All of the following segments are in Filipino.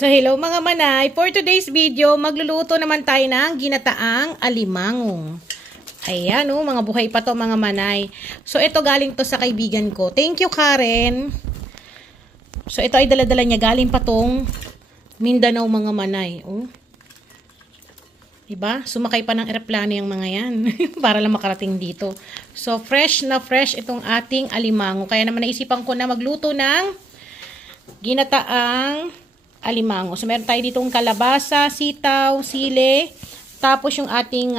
So hello mga manay, for today's video, magluluto naman tayo ng ginataang alimango. Ayan mga buhay pa to mga manay. So ito galing to sa kaibigan ko. Thank you Karen. So ito ay dala-dala niya, galing pa tong Mindanao mga manay. Diba? Sumakay pa ng eroplano yung mga yan para lang makarating dito. So fresh na fresh itong ating alimango. Kaya naman naisipan ko na magluto ng ginataang alimango. So, meron tayo ditong kalabasa, sitaw, sili, tapos yung ating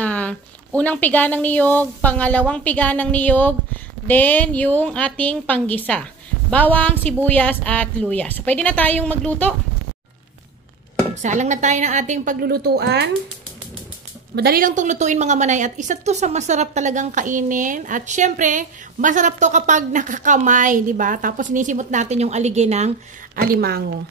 unang piga ng niyog, pangalawang piga ng niyog, then yung ating panggisa, bawang, sibuyas, at luya. So, pwede na tayong magluto. Salang na tayo ng ating paglulutuan. Madali lang itong lutuin mga manay at isa to sa masarap talagang kainin. At syempre, masarap to kapag nakakamay, di ba? Tapos sinisimot natin yung aligin ng alimango.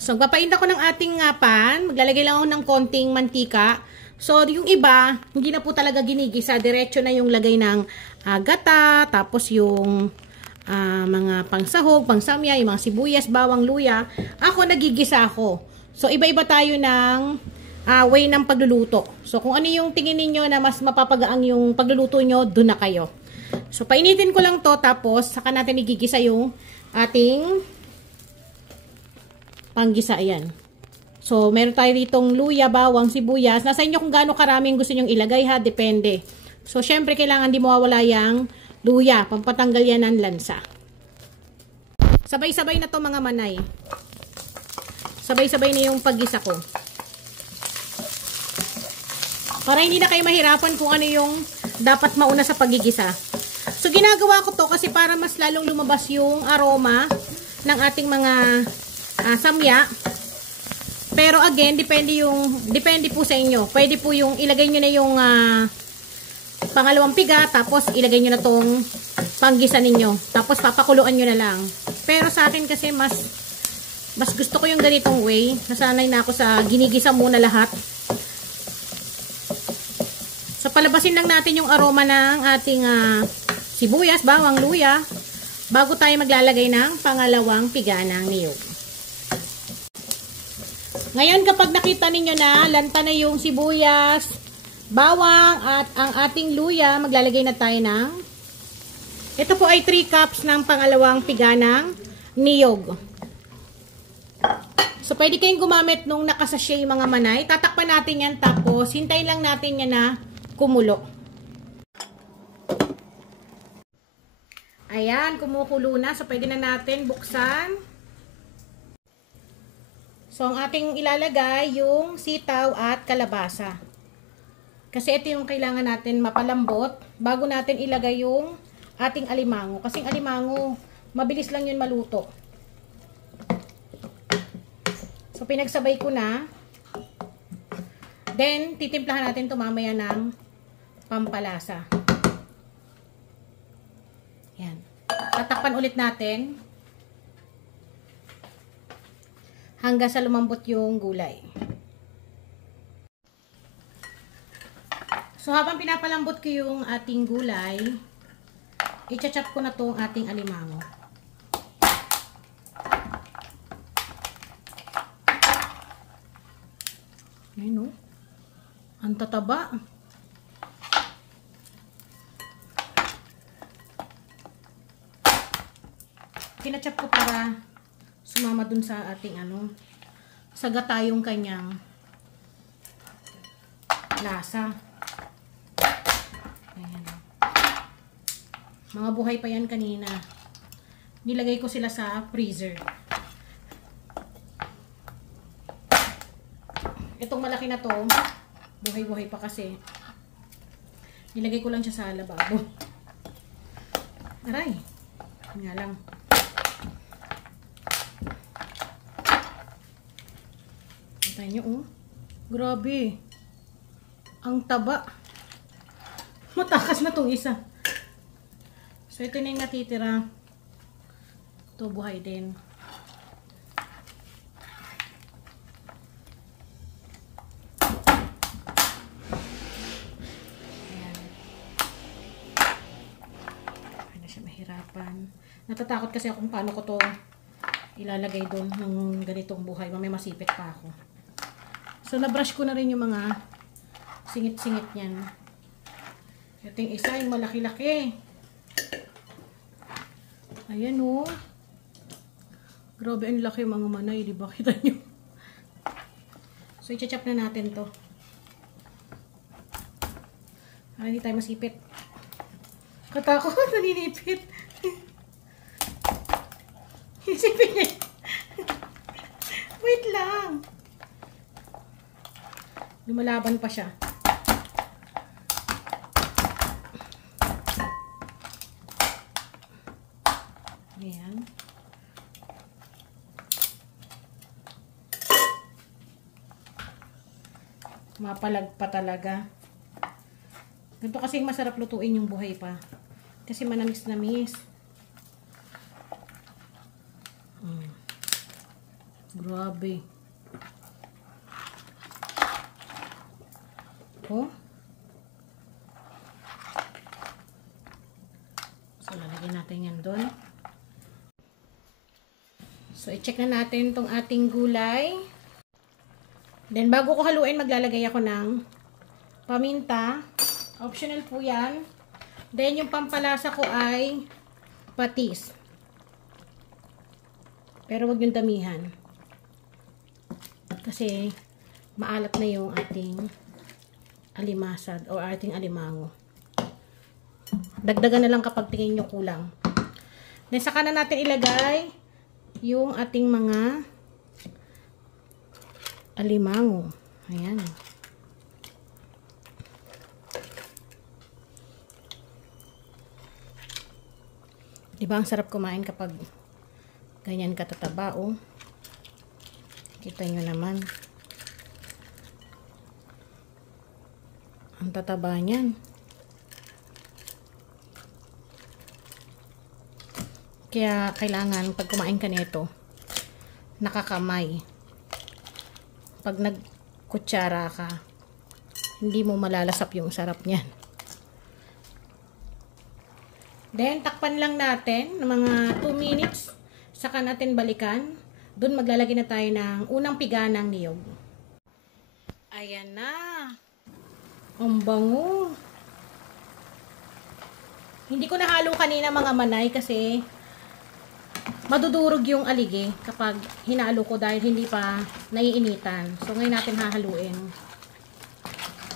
So, papainit ako ng ating pan. Maglalagay lang ako ng konting mantika. So, yung iba, hindi na po talaga ginigisa. Diretso na yung lagay ng gata, tapos yung mga pangsahog, pangsamya, yung mga sibuyas, bawang, luya. Ako, nagigisa ako. So, iba-iba tayo ng way ng pagluluto. So, kung ano yung tingin niyo na mas mapapagaang yung pagluluto nyo, dun na kayo. So, painitin ko lang to, tapos saka natin igigisa yung ating panggisa. Ayan. So, meron tayo ditong luya, bawang, sibuyas. Nasa inyo kung gaano karaming gusto nyong ilagay ha, depende. So, syempre kailangan di mawawala yung luya, pampatanggal yan ng lansa. Sabay-sabay na to mga manay. Sabay-sabay na yung paggisa ko. Para hindi na kayo mahirapan kung ano yung dapat mauna sa paggigisa. So, ginagawa ko to kasi para mas lalong lumabas yung aroma ng ating mga samya. Pero again, depende po sa inyo. Pwede po yung ilagay nyo na yung pangalawang piga, tapos ilagay nyo na tong panggisa ninyo. Tapos papakuluan nyo na lang. Pero sa akin kasi mas gusto ko yung ganitong way. Nasanay na ako sa ginigisa muna lahat. So palabasin lang natin yung aroma ng ating sibuyas, bawang, luya bago tayo maglalagay ng pangalawang piga ng niyog. Ngayon, kapag nakita ninyo na lanta na yung sibuyas, bawang, at ang ating luya, maglalagay na tayo ng, ito po ay 3 cups ng pangalawang piga ng niyog. So, pwede kayong gumamit nung nakasasya yung mga manay. Tatakpan natin yan, tapos hintayin lang natin yan na kumulo. Ayan, kumukulo na. So, pwede na natin buksan. So, ang ating ilalagay yung sitaw at kalabasa. Kasi ito yung kailangan natin mapalambot bago natin ilagay yung ating alimango. Kasi alimango, mabilis lang yun maluto. So, pinagsabay ko na. Then, titimplahan natin ito mamaya ng pampalasa. Yan. Tatakpan ulit natin hanggang sa lumambot yung gulay. So, habang pinapalambot ko yung ating gulay, i-chop ko na tong ating alimango. Ayan o. Ang tataba. Pinachop ko para sumama dun sa ating sa gata yung kanyang lasa. Ayan. Mga buhay pa yan kanina. Nilagay ko sila sa freezer. Itong malaki na to, buhay-buhay pa kasi. Nilagay ko lang siya sa lababo. Aray. Nga lang. Nyo, grabe. Ang taba. Matakas na tong isa. So, ito na yung natitira. Ito, buhay din. Ayan. Ano siya mahirapan. Natatakot kasi ako kung paano ko to ilalagay doon ng ganitong buhay. Mamaya masipit pa ako. So, na-brush ko na rin yung mga singit-singit niyan. Ito yung isa, yung malaki-laki. Ayan o. Grabe, ang laki mga manay. Diba? Kita nyo? So, i-chop na natin to. Para hindi tayo masipit. Katakot, naninipit. Isipin niya. Wait lang. Lumalaban pa siya. Ayan. Mapalag pa talaga. Ganito kasi masarap lutuin yung buhay pa. Kasi manamis-namis. Grabe. Oh. So, lalagyan natin yan doon. So, i-check na natin tong ating gulay. Then, bago ko haluin, maglalagay ako ng paminta. Optional po yan. Then, yung pampalasa ko ay patis. Pero wag yung damihan. Kasi, maalat na yung ating alimasag o ating alimango. Dagdagan na lang kapag tingin nyo kulang. Then, saka na natin ilagay yung ating mga alimango. Ayan. Diba ang sarap kumain kapag ganyan katataba, oh. Kita nyo naman. Ang tataba niyan. Kaya kailangan pag kumain ka nito, nakakamay. Pag nagkutsara ka, hindi mo malalasap yung sarap niyan. Then, takpan lang natin ng mga 2 minutes. Saka natin balikan. Doon maglalagay na tayo ng unang piga ng niyog. Ayan na. Ang bango. Hindi ko nahalo kanina mga manay kasi madudurog yung aligi kapag hinalo ko dahil hindi pa naiinitan. So, ngayon natin hahaluin.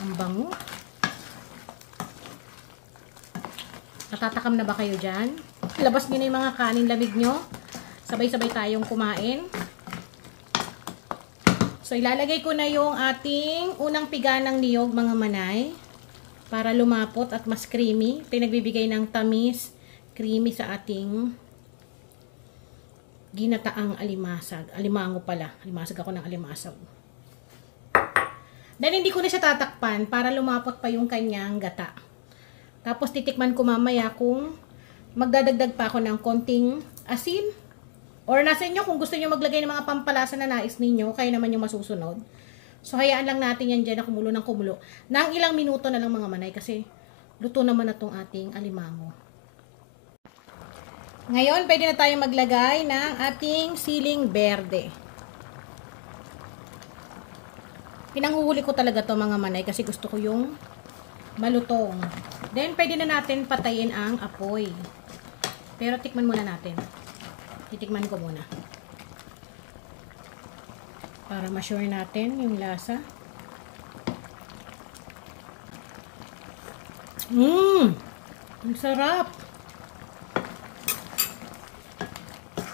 Ang bango. Natatakam na ba kayo dyan? Labas nyo na yung mga kanin lamig nyo. Sabay-sabay tayong kumain. So, ilalagay ko na yung ating unang piga ng niyog, mga manay. Para lumapot at mas creamy. Ito yung nagbibigay ng tamis, creamy sa ating ginataang alimasag. Alimango pala. Alimasag ako ng alimasag. Then, hindi ko na siya tatakpan para lumapot pa yung kanyang gata. Tapos, titikman ko mamaya kung magdadagdag pa ako ng konting asin. Or nasa inyo kung gusto niyo maglagay ng mga pampalasa na nais ninyo, kayo naman yung masusunod. So, hayaan lang natin yan dyan na kumulo ng kumulo. Nang ilang minuto na lang mga manay kasi luto naman na itong ating alimango. Ngayon, pwede na tayo maglagay ng ating siling berde. Pinanghuhuli ko talaga to mga manay kasi gusto ko yung malutong. Then, pwede na natin patayin ang apoy. Pero, tikman muna natin. Titikman ko muna. Para ma-sure natin yung lasa. Ang sarap!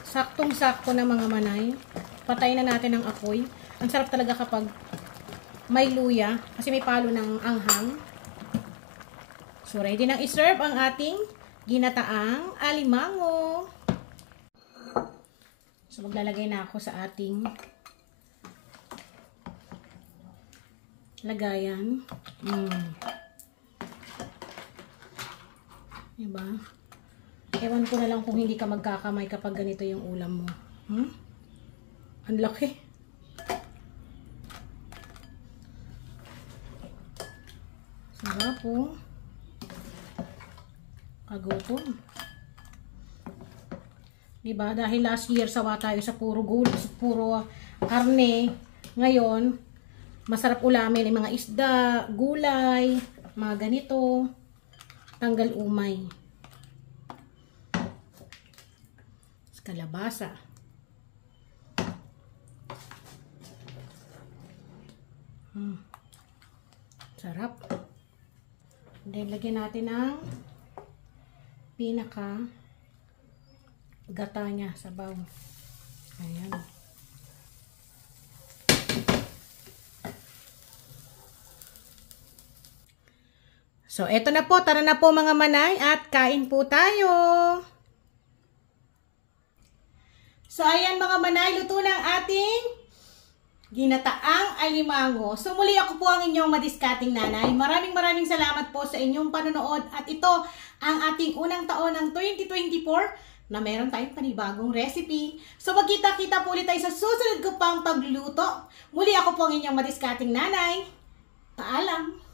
Saktong-sakto na mga manay. Patayin na natin ang apoy. Ang sarap talaga kapag may luya. Kasi may palo ng anghang. So, ready nang iserve ang ating ginataang alimango. So, maglalagay na ako sa ating lagayan. Diba? Ewan ko na lang kung hindi ka magkakamay kapag ganito yung ulam mo. Ang laki. Sarap po. Kagutom. Diba? Dahil last year sawa tayo sa puro gulay, sa puro karne. Ngayon, masarap ulamin yung mga isda, gulay, mga ganito. Tanggal umay. Kalabasa. Sarap. Then, lagyan natin ng pinaka gata niya sa baw. Ayan. So, eto na po. Tara na po mga manay at kain po tayo. So, ayan mga manay. Luto na ang ating ginataang alimango. So, muli ako po ang inyong madiskating nanay. Maraming salamat po sa inyong panonood. At ito ang ating unang taon ng 2024 na meron tayong panibagong recipe. So, magkita-kita po ulit tayo sa susunod ko pang pagluluto. Muli ako po ang inyong madiskating nanay. Paalam!